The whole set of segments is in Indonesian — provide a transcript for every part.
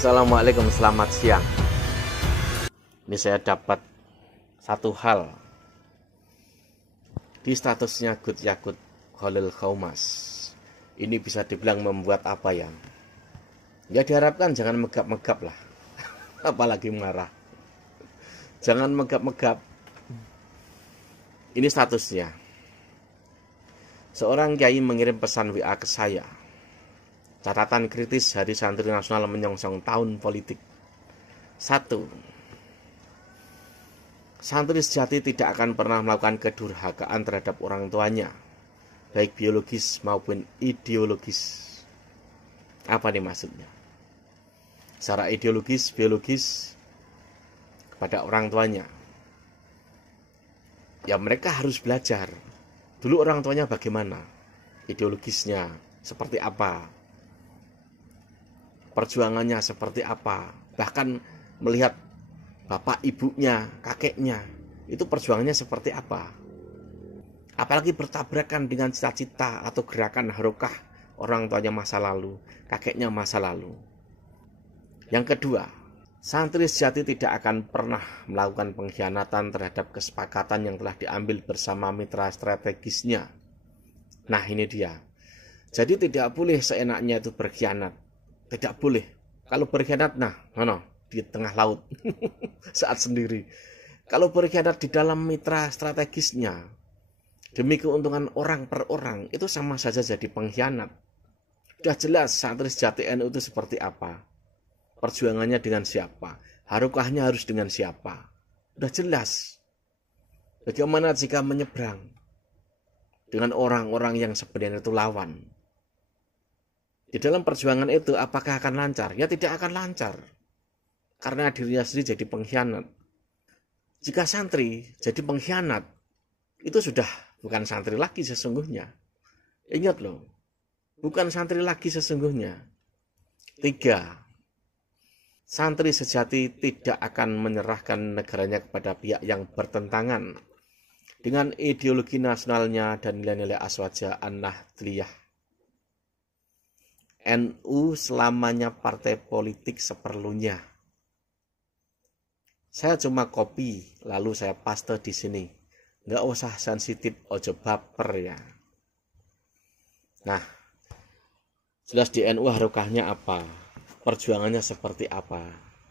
Assalamualaikum, selamat siang. Ini saya dapat satu hal di statusnya Gus Yakut Khalil Qaumas. Ini bisa dibilang membuat apa ya? Ya diharapkan jangan megap-megap lah. Apalagi marah. Jangan megap-megap. Ini statusnya. Seorang kiai mengirim pesan WA ke saya. Catatan kritis Hari Santri Nasional menyongsong tahun politik. 1. Santri sejati tidak akan pernah melakukan kedurhakaan terhadap orang tuanya, baik biologis maupun ideologis. Apa nih maksudnya? Secara ideologis, biologis kepada orang tuanya. Ya mereka harus belajar. Dulu orang tuanya bagaimana? Ideologisnya seperti apa? Perjuangannya seperti apa, bahkan melihat bapak ibunya, kakeknya, itu perjuangannya seperti apa. Apalagi bertabrakan dengan cita-cita atau gerakan harokah orang tuanya masa lalu, kakeknya masa lalu. Yang kedua, santri sejati tidak akan pernah melakukan pengkhianatan terhadap kesepakatan yang telah diambil bersama mitra strategisnya. Nah ini dia. Jadi tidak boleh seenaknya itu berkhianat. Tidak boleh. Kalau berkhianat, di tengah laut saat sendiri. Kalau berkhianat di dalam mitra strategisnya demi keuntungan orang per orang, itu sama saja jadi pengkhianat. Sudah jelas santri sejati NU itu seperti apa, perjuangannya dengan siapa, harokahnya harus dengan siapa. Sudah jelas. Bagaimana jika menyeberang dengan orang-orang yang sebenarnya itu lawan? Di dalam perjuangan itu apakah akan lancar? Ya tidak akan lancar. Karena dirinya sendiri jadi pengkhianat. Jika santri jadi pengkhianat, itu sudah bukan santri lagi sesungguhnya. Ingat loh, bukan santri lagi sesungguhnya. 3. Santri sejati tidak akan menyerahkan negaranya kepada pihak yang bertentangan dengan ideologi nasionalnya dan nilai-nilai aswaja an-nahdliyah. NU selamanya partai politik seperlunya. Saya cuma copy lalu saya paste di sini. Nggak usah sensitif, ojo baper ya. Nah, jelas di NU harokahnya apa, perjuangannya seperti apa.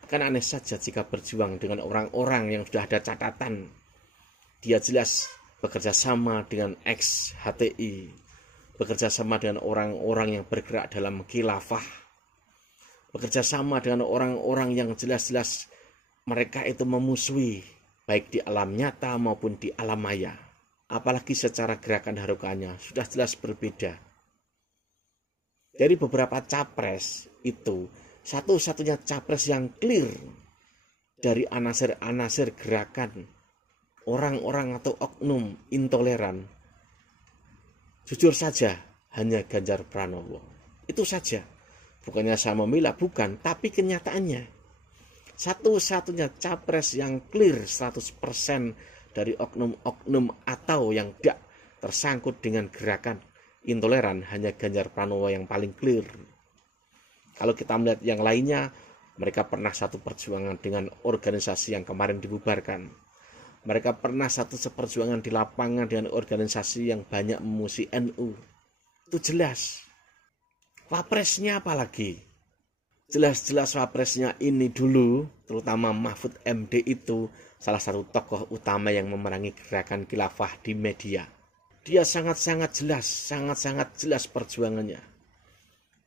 Kan aneh saja jika berjuang dengan orang-orang yang sudah ada catatan. Dia jelas bekerja sama dengan ex-HTI, bekerja sama dengan orang-orang yang bergerak dalam khilafah, bekerja sama dengan orang-orang yang jelas-jelas mereka itu memusuhi baik di alam nyata maupun di alam maya. Apalagi secara gerakan harokahnya sudah jelas berbeda. Dari beberapa capres itu, satu-satunya capres yang clear dari anasir-anasir gerakan orang-orang atau oknum intoleran, jujur saja, hanya Ganjar Pranowo. Itu saja. Bukannya saya memilah, bukan. Tapi kenyataannya, satu-satunya capres yang clear 100% dari oknum-oknum atau yang tidak tersangkut dengan gerakan intoleran, hanya Ganjar Pranowo yang paling clear. Kalau kita melihat yang lainnya, mereka pernah satu perjuangan dengan organisasi yang kemarin dibubarkan. Mereka pernah satu seperjuangan di lapangan dengan organisasi yang banyak memusuhi NU. Itu jelas. Wapresnya apalagi? Jelas-jelas wapresnya ini dulu, terutama Mahfud MD itu salah satu tokoh utama yang memerangi gerakan khilafah di media. Dia sangat-sangat jelas perjuangannya.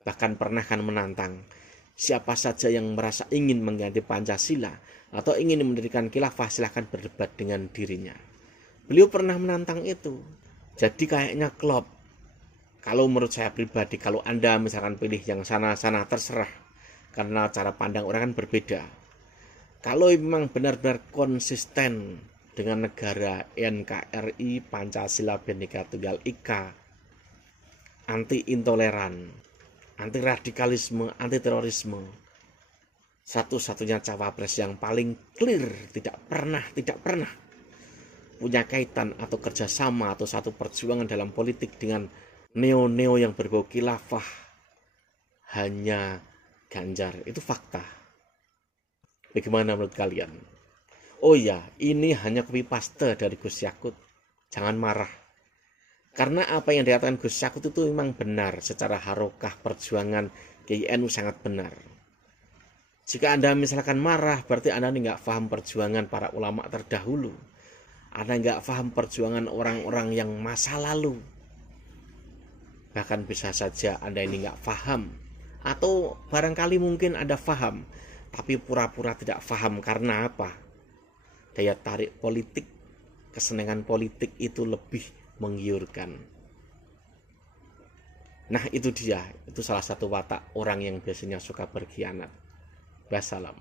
Bahkan pernah kan menantang siapa saja yang merasa ingin mengganti Pancasila atau ingin mendirikan khilafah, silahkan berdebat dengan dirinya. Beliau pernah menantang itu. Jadi kayaknya klop. Kalau menurut saya pribadi, kalau Anda misalkan pilih yang sana-sana terserah. Karena cara pandang orang kan berbeda. Kalau memang benar-benar konsisten dengan negara NKRI, Pancasila, Bhinneka Tunggal Ika, anti intoleran, anti radikalisme, anti terorisme, satu-satunya cawapres yang paling clear, tidak pernah punya kaitan atau kerjasama atau satu perjuangan dalam politik dengan neo-neo yang berbau khilafah, hanya Ganjar. Itu fakta. Bagaimana menurut kalian? Oh ya, ini hanya copy paste dari Gus Yakut. Jangan marah. Karena apa yang dikatakan Gus Yakut itu memang benar. Secara harokah perjuangan GINU sangat benar. Jika Anda misalkan marah, berarti Anda nggak paham perjuangan para ulama terdahulu. Anda nggak paham perjuangan orang-orang yang masa lalu. Bahkan bisa saja Anda ini nggak paham. Atau barangkali mungkin Anda paham, tapi pura-pura tidak paham. Karena apa? Daya tarik politik, kesenangan politik itu lebih menggiurkan. Nah itu dia, itu salah satu watak orang yang biasanya suka berkhianat. Wassalam.